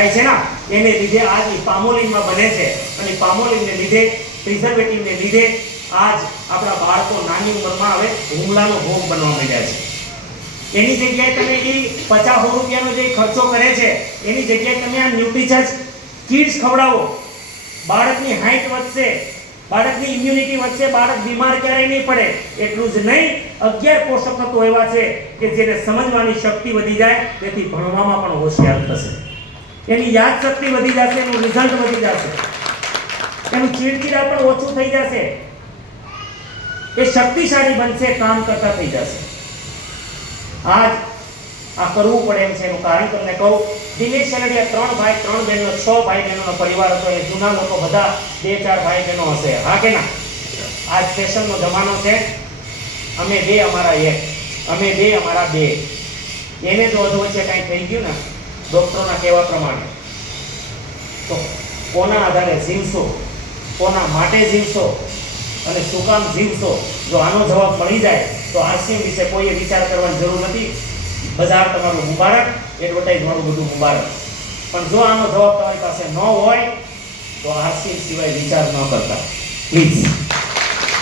થાય છે ને એને લીધે આજ પામોલિનમાં બને છે અને પામોલિનને લીધે પ્રિઝર્વેટિવને લીધે આજ આપણા બાળકો નાની ઉંમરમાં હવે હુમલાનો ભોગ બનવા માંડ્યા છે. એની જગ્યાએ તમે એ 50 રૂપિયાનો જે ખર્ચો કરે છે એની જગ્યાએ તમે આ ન્યુટ્રીચર્ચ કિડ્સ ખવડાવો. બાળકની હાઈટ વધશે, બાળકની ઇમ્યુનિટી વધશે, બાળક બીમાર ક્યારેય નહીં પડે. એટલું જ નહીં, 11 પોષક તત્વો એવા છે કે જેને સમજવાની શક્તિ વધી જાય, તેથી ભણવામાં પણ હોશિયાર થશે, એની યાદ શક્તિ વધી જશે, એનું રિઝલ્ટ વધી જશે, એનું ચીડચીડા પણ ઓછું થઈ જશે, એ શક્તિશાળી બનશે, કામ કરતા થઈ જશે. આજ આ કરવું પડે એમ છે. એનું કારણ તમને કહું, દિનેશ સનડિયા 3 ભાઈ 3 બહેનો 6 ભાઈ બહેનોનો પરિવાર હતો. એ જૂના લોકો બધા 2-4 ભાઈ બહેનો હશે, હા કે ના? આજ ફેશનનો જમાનો છે. અમે 2 અમારા 1, અમે 2 અમારા 2. એને જો અધવચ્ચે કાંઈ થઈ ગયું ને ડોક્ટરોના કહેવા પ્રમાણે, તો કોના આધારે જીવશો, કોના માટે જીવશો અને શું કામ જીવશો? જો આનો જવાબ મળી જાય તો આરસીએમ વિશે કોઈએ વિચાર કરવાની જરૂર નથી. બજાર તમારું મુબારક, એડવર્ટાઇઝ વાળું બધું મુબારક. પણ જો આનો જવાબ તમારી પાસે ન હોય તો આરસીએમ સિવાય વિચાર ન કરતા, પ્લીઝ.